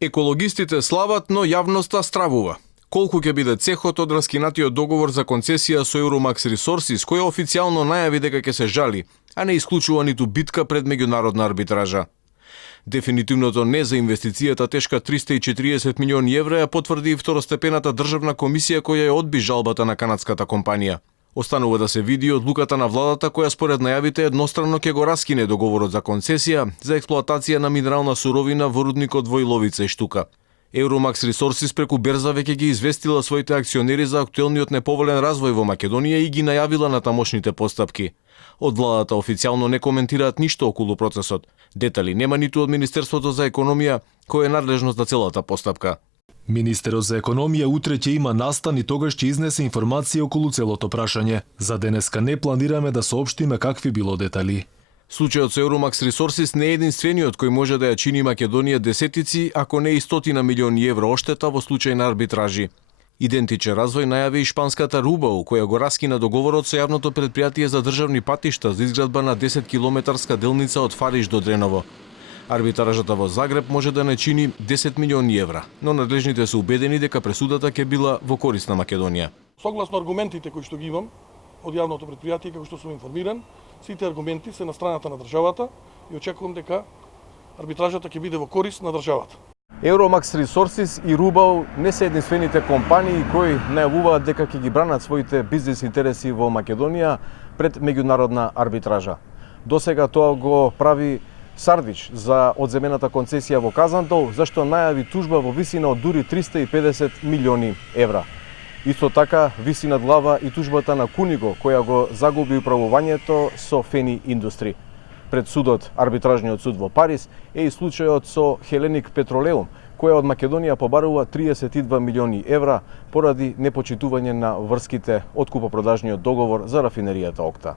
Екологистите слават, но јавноста стравува. Колку ќе биде цехот од раскинатиот договор за концесија со Euromax Resources, која официјално најави дека ќе се жали, а не исклучува ниту битка пред меѓународна арбитража. Дефинитивното не за инвестицијата тешка 340 милиони евра ја потврди и второстепената државна комисија која ја одби жалбата на канадската компанија. Останува да се види одлуката на владата која според најавите едностранно ќе го раскине договорот за концесија за експлоатација на минерална суровина во рудникот во Иловица и Штука. Euromax Resources преку берза веќе ги известила своите акционери за актуелниот неповолен развој во Македонија и ги најавила на тамошните постапки. Од владата официјално не коментираат ништо околу процесот. Детали нема ниту од Министерството за економија, кој е надлежно за целата постапка. Министерот за економија утре ќе има настан и тогаш ќе изнесе информација околу целото прашање. За денеска не планираме да соопштиме какви било детали. Случајот со Euromax Resources не е единствениот кој може да ја чини Македонија десетици, ако не и 100 милиони евро оштета во случај на арбитражи. Идентичен развој најави и шпанската Рубау, која го раскина договорот со јавното претпријатие за државни патишта за изградба на 10 километарска делница од Фариш до Дреново. Арбитражата во Загреб може да не чини 10 милиони евра, но надлежните се убедени дека пресудата ќе била во корист на Македонија. Согласно аргументите кои што ги имам од јавното претпријатие, како што сум информиран, сите аргументи се на страната на државата и очекувам дека арбитражата ќе биде во корист на државата. Euromax Resources и Рубау не се единствените компании кои најавуваат дека ќе ги бранат своите бизнес интереси во Македонија пред меѓународна арбитража. Досега тоа го прави Сардич за одземената концесија во Казандол, зашто најави тужба во висина од дури 350 милиони евра. Исто така виси над глава и тужбата на Куниго, која го загуби управувањето со Фени Индустри. Пред судот, арбитражниот суд во Париз, е и случајот со Хеленик Петролеум, која од Македонија побарува 32 милиони евра поради непочитување на врските од купопродажниот договор за рафинеријата Окта.